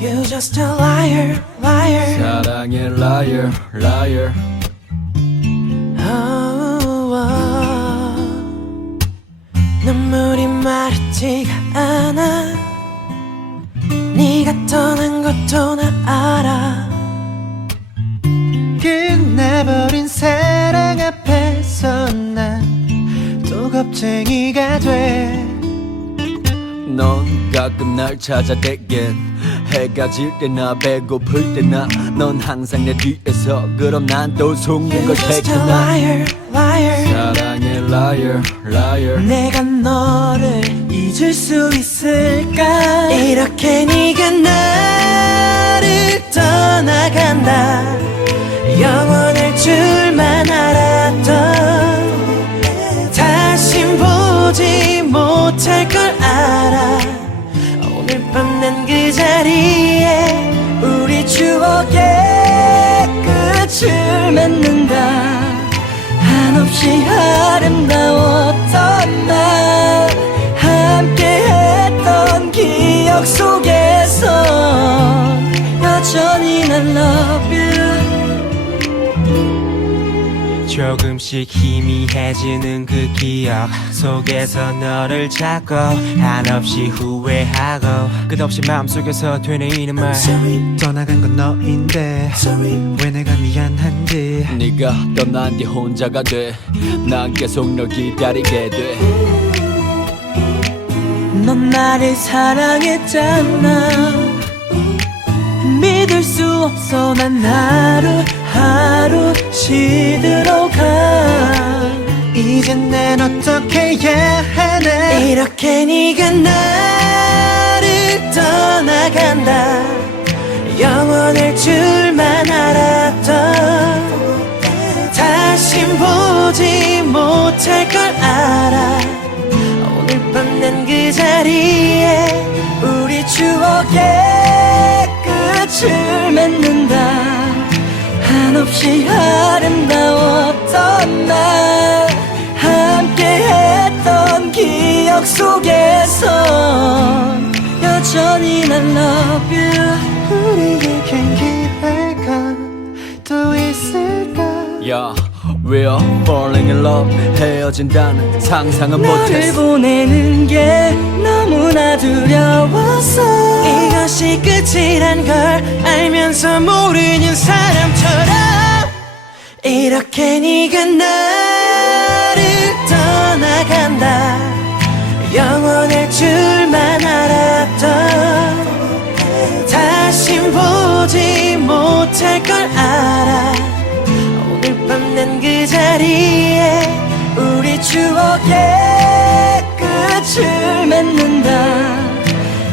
You're just a liar, liar. 사랑해 liar, liar. 눈물이 마르지가 않아. 네가 떠난 것도 나 알아. 끝나버린 사랑 앞에서 난 또 겁쟁이가 돼. 넌 가끔 날 찾아대긴 해가 질 때나 배고플 때나 넌 항상 내 뒤에서 그럼 난 또 속는 걸 You're just a 택하나. liar, liar. 사랑해 liar, liar. 내가 너를 잊을 수 있을까? 이렇게 네가 나를 떠나간다. 영원할 줄만 알았던 다신 보지 못할 걸 알아. 오늘 밤 난 그 자리에 우리 추억의 끝을 맺는다. 한없이 아름다웠던 날 함께했던 기억 속에서 여전히 난 love you. 조금씩 희미해지는 그 기억 속에서 너를 찾고 한없이 후회하고 끝없이 마음속에서 되뇌이는 말 떠나간 건 너인데 왜 내가 미안한지. 네가 떠난 뒤 혼자가 돼 난 계속 널 기다리게 돼. 넌 나를 사랑했잖아. 믿을 수 없어 난 하루하루 시들어가. 이젠 난 어떻게 해야 하나. 이렇게 네가 나를 떠나간다. 영원할 줄만 알았던 다신 보지 못할 걸 알아. 오늘 밤 난 그 자리에 우리 추억의 끝을 맺는다. 한없이 아름다웠던 날 함께했던 기억 속에서 여전히 난 love you. 우리에겐 기회가 또 있을까. Yeah, we're falling in love. 헤어진다는 상상은 너를 못했어. 보내는 게 너무나 두려웠어. 이것이 끝이란 걸 알면서 모르는 사람처럼 이렇게 네가 나를 떠나간다. 영원할 줄만 알았던 다신 보지 못할 걸 알아. 오늘 밤 난 그 자리에 우리 추억의 끝을 맺는다.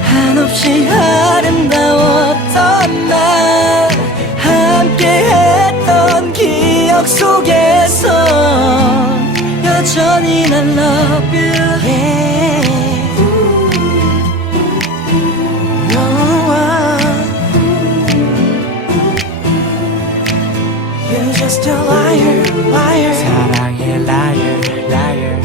한없이 아름다웠던 날 함께했던 기억 속에서 여전히 난 love you. Yeah. No one. You're just a liar, liar. 사랑해 liar, liar.